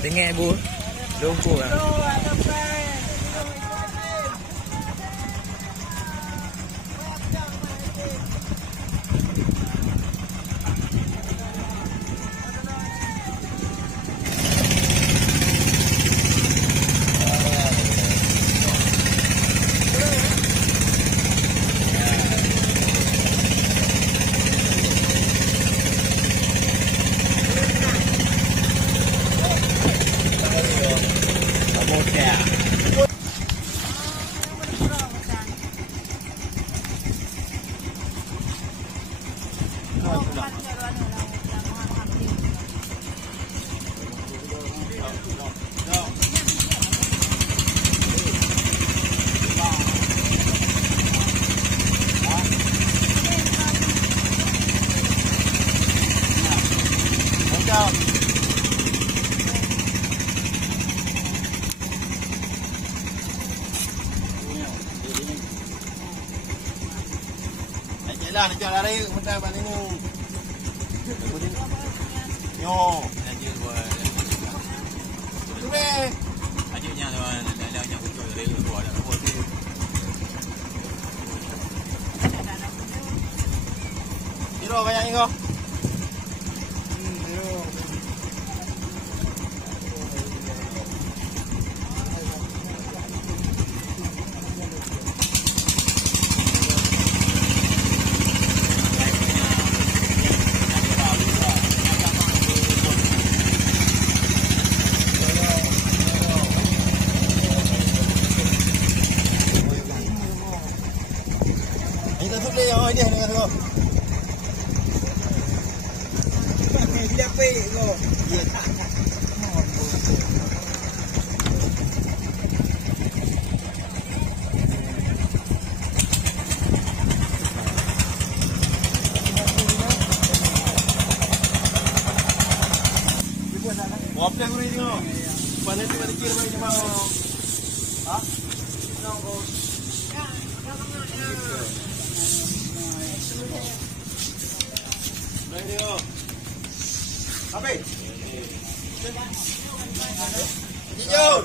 Dengar bu, lumpur lah. Lah nak jual lari mentah kat sini. Yo, Lanjut buat. tu be. Lanjutnya tuan, dah yang ucul dari luar dah buat tu. Zero kayak ni kau. Kita sudah yang ini dengan kau. Tidak baik kau. Apa yang kau ini kau? Panen tu ada kira macam mana? Ah? Kau. Radio. Apa? Hijau.